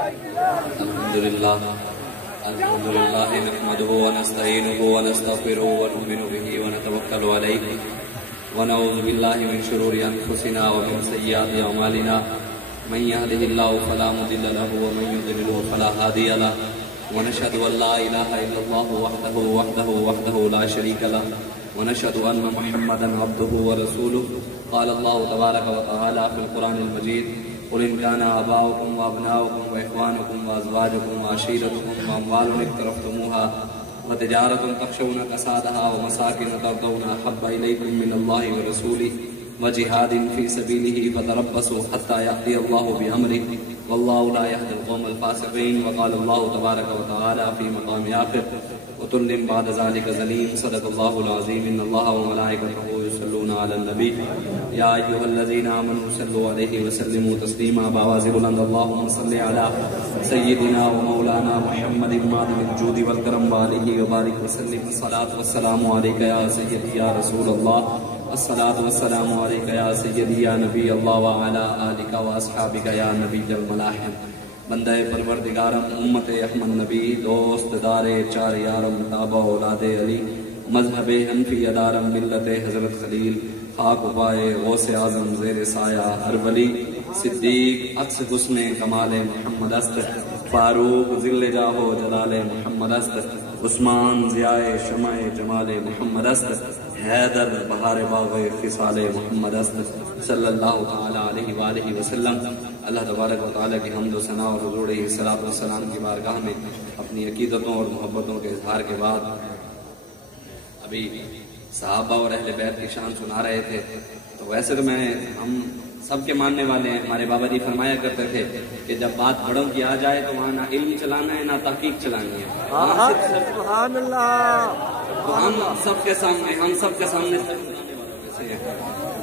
الحمدللہ نحمده ونستعینه ونستغفره ونؤمن به ونتوکل علیہ ونعوذ باللہ من شرور انفسنا ومن سیئات اعمالنا من يهده الله فلا مضل له ومن يضلل فلا هادي له ونشهد ان لا اله الا الله وحده لا شريك له ونشهد ان محمدا عبده ورسوله قال الله تبارك وتعالى في القرآن المجيد قل ان كان آباؤكم وابناؤكم واخوانكم وازواجكم وعشيرتكم واموال اقترفتموها وتجارة تخشون كسادها ومساكن ترضونها احب اليكم من الله ورسوله وجهاد في سبيله فتربصوا حتى يأتي الله بأمره والله لا يهدي القوم الفاسقين وقال الله تبارك وتعالى في مقام آخر وتل بعد ذلك زنيم صدق الله العظيم ان الله وملائكته يصلون على النبي يا ايها الذين امنوا صلوا عليه وسلموا تسليما بواسع بلند اللهم صل على سيدنا ومولانا محمد ماضي الجود والكرم وآله وبارك وسلم الصلاة والسلام عليك يا سيدي يا رسول الله الصلاة والسلام عليك يا سيدي يا نبي الله وعلى آلك وأصحابك يا نبي الملاحم بندہ پروردگارم امت احمد نبی دوست دار چار یارم تابع اولاد علی مذہب حنفی ادارم ملت حضرت خلیل خاک پائے غوث اعظم زیر سایہ ہر ولی صدیق عکس حسن کمال محمد است فاروق ذل جاہ جلال محمد است عثمان ضیاء شمع جمال محمد است حیدر بہار باغ خصال محمد است صلی اللہ تعالی علیہ وآلہ وسلم اللہ تبارک و تعالی کی حمد و ثنا اور حضور علیہ الصلوۃ والسلام کی بارگاہ میں اپنی عقیدتوں اور محبتوں کے اظہار کے بعد ابھی صحابہ اور اہل بیت کی شان سنا رہے تھے تو ویسے تو ہم سب کے ماننے والے ہیں. ہمارے بابا جی فرمایا کرتے تھے کہ جب بات بڑوں کی آ جائے تو وہاں نہ علم چلانا ہے نہ تحقیق چلانی ہے. سبحان اللہ. تو ہم سب کے سامنے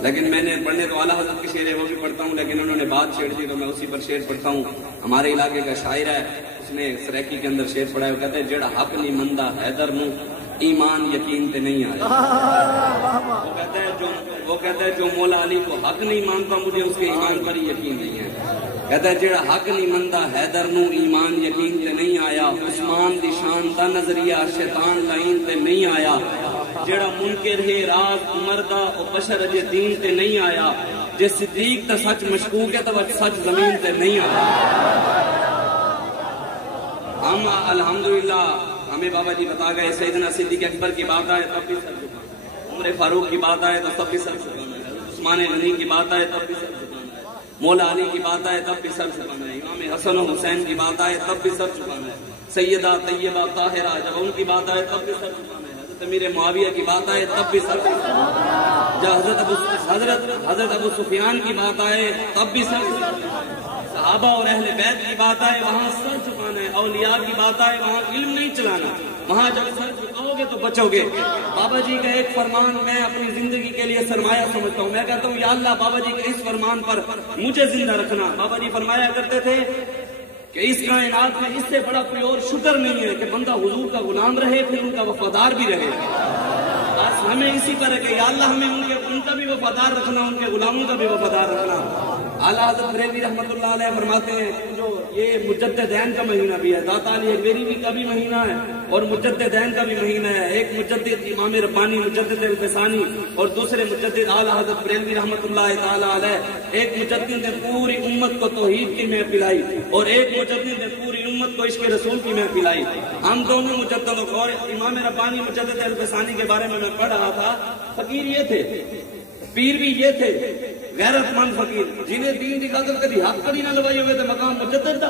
لیکن میں نے پڑھنے تو اعلیٰ حضرت کے شعر ہے وہ بھی پڑھتا ہوں لیکن انہوں نے بات چھیڑ دی تو میں اسی پر شعر پڑھتا ہوں. ہمارے علاقے کا شاعر ہے اس نے سریکی کے اندر شعر پڑھا ہے وہ کہتے ہیں جڑا حق نہیں مندہ حیدر نو ایمان یقین تے نہیں آیا. وہ کہتا ہے جو مولا علی کو حق نہیں مانتا مجھے اس کے ایمان پر ہی یقین نہیں ہے. کہتا ہے جڑا حق نہیں مانتا حیدر نو ایمان یقین تے نہیں آیا. عثمان دی شان دا نظریہ شیطان لائن تے نہیں آیا. جڑا منکر ہے راز عمر دا او بشر اجے دین تے نہیں آیا. جے صدیق تے سچ مشکوک ہے تو سچ زمین تے نہیں آیا. ہم الحمدللہ ہمیں بابا جی بتا گئے سیدنا صدیق اکبر کی بات آئے تب بھی سر جھکانا ہے. عمر فاروق کی بات آئے تو تب بھی سر جھکانا ہے. عثمان غنی کی بات آئے تب بھی سر جھکانا ہے. مولا علی کی بات آئے تب بھی سر جھکانا ہے. امام حسن و حسین کی بات آئے تب بھی سر جھکانا ہے. سیدہ طیبہ طاہرہ جب ان کی بات آئے تب بھی سر جھکانا ہے. حضرت امیر معاویہ کی بات آئے تب بھی سر جھکانا ہے. جب حضرت ابو سفیان کی بات آئے تب بھی سر جھکانا ہے. صحابہ اور اہل بیت کی بات آئے وہاں سر جھکانا ہے. اولیاء کی بات آئے وہاں علم نہیں چلانا. وہاں جب سر جھکاؤ گے تو بچو گے. بابا جی کا ایک فرمان میں اپنی زندگی کے لیے سرمایہ سمجھتا ہوں. میں کہتا ہوں یا اللہ بابا جی کے اس فرمان پر مجھے زندہ رکھنا. بابا جی فرمایا کرتے تھے کہ اس کائنات میں اس سے بڑا کوئی اور شکر نہیں ہے کہ بندہ حضور کا غلام رہے پھر ان کا وفادار بھی رہے. بس ہمیں اسی پر ہے کہ یا اللہ ہمیں ان کا بھی وفادار رکھنا ان کے غلاموں کا بھی وفادار رکھنا. اعلیٰ حضرت بریلوی رحمۃ اللہ علیہ فرماتے ہیں جو یہ مجددین کا مہینہ بھی ہے داتا علی حجویری کا بھی مہینہ ہے اور مجددین کا بھی مہینہ ہے. ایک مجدد امام ربانی مجدد الفسانی اور دوسرے مجدد اعلیٰ حضرت بریلوی رحمۃ اللہ تعالیٰ علیہ. ایک مجدد نے پوری امت کو توحید کی محفل پلائی اور ایک مجدد نے پوری امت کو عشق رسول کی محفل پلائی. ہم دونوں مجددوں کو اور امام ربانی مجدد الفسانی کے بارے میں پڑھ رہا تھا. فقیر یہ تھے پیر بھی یہ تھے غیرت مند فقیر جنہیں دین کی خاطر کبھی ہاتھ کڑی نہ لگائی ہوئے تھے مقام مجدد تھا.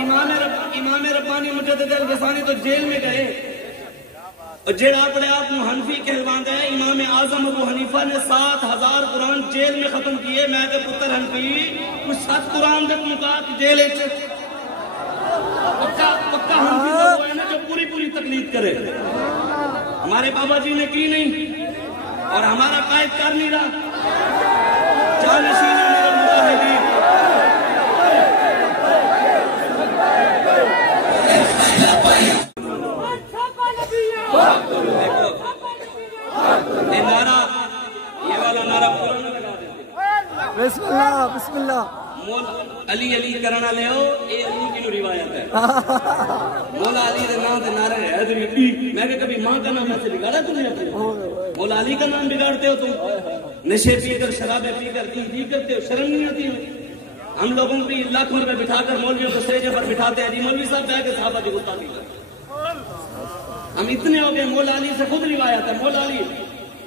امام ربانی مجدد الفسانی تو جیل میں گئے اور جیڑا اپنے آپ حنفی کہلوان گئے. امام اعظم ابو حنیفہ نے 7000 قرآن جیل میں ختم کیے. میں کہ پتر حنفی کچھ 7 قرآن دے مکا جیل پکا حنفی تو ہے نا جو پوری تقلید کرے. ہمارے بابا جی نے کی نہیں اور ہمارا قائد کر نہیں رہا. جانشین میرے مجاہدین نعرہ یہ والا نعرہ پورا نہ لگا دیتے. اللہ بسم اللہ مولا علی علی کرنا لے ہو اے علی کی روایت ہے مولا علی دے نام تے نعرہ حیدری پی میں کہ کبھی ماں کا نام ایسے بگاڑا تم نے اپنے مولا علی کا نام بگاڑتے ہو تم نشے پی کر شرابیں پی کر پی کرتے ہو شرم نہیں آتی ہے ہم لوگوں کو بھی لاکھ روپے بٹھا کر مولویوں کو اسٹیج پر بٹھاتے ہیں جی مولوی صاحب کہہ کے صحابہ کی گستاخی کر ہم اتنے ہو گئے مولا علی سے خود روایت ہے مولا علی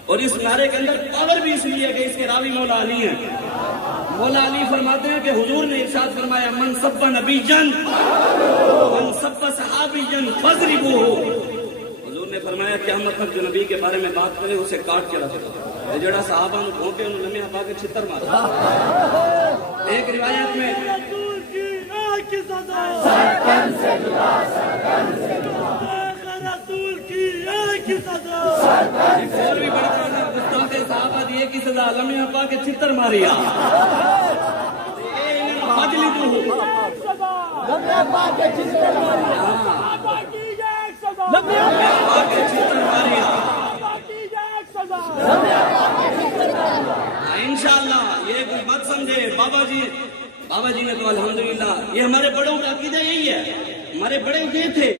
اور اس نعرے کے اندر پاور بھی اس لیے کہ اس کے راوی مولا علی ہیں مولا علی فرماتے ہیں کہ حضور نے ارشاد فرمایا من سب نبی جن من سب صحابی جن فضربوہ حضور نے فرمایا قیامت تک جو نبی کے بارے میں بات کرے اسے کاٹ کے رکھو جڑا صحابہ نے بھونکے انہوں نے لمحہ پا کے چھتر مارا ایک روایت میں رسول کی آنکھ کی سزا رسول کی آنکھ کی سزا اور بھی بڑا گستاخ صحابہ دی ایک ہی سزا لمحہ پا کے چھتر ماریا لمحہ پا کے چھتر ماریا انشاءاللہ یہ کوئی بات سمجھے بابا جی نے تو الحمدللہ یہ ہمارے بڑوں کا عقیدہ یہی ہے ہمارے بڑے یہ تھے